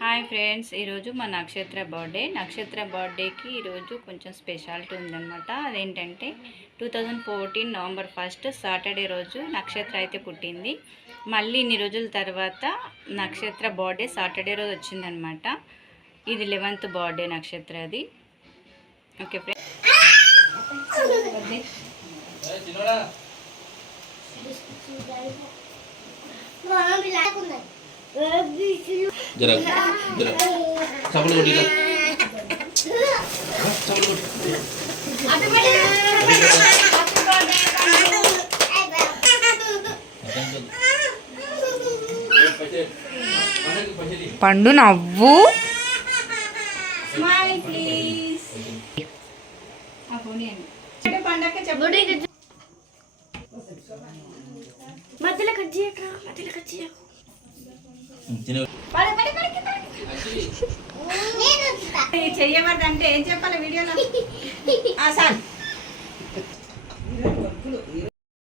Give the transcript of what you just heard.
Hi friends ఈరోజు మా నక్షత్ర బర్త్డే. నక్షత్ర బర్త్డేకి ఈరోజు కొంచెం స్పెషాలిటీ ఉందన్నమాట. అదేంటంటే two thousand fourteen November first Saturday రోజు నక్షత్ర అయితే పుట్టింది. మళ్ళీ ఇన్ని రోజుల తర్వాత నక్షత్ర బర్త్డే సాటర్డే రోజు వచ్చిందనమాట ఇది లెవెంత్ బర్త్డే నక్షత్ర అది. Okay friends. జర జర. చపలు కొట్టిగా చపలు కొట్టి పండు నవ్వు. మధ్యలో కట్ చేయక మధ్యలో కట్ చేయకు. తినే. చెయ్యవద్దంటే ఏం చెప్పాలి వీడియోలో? ఆ, సార్.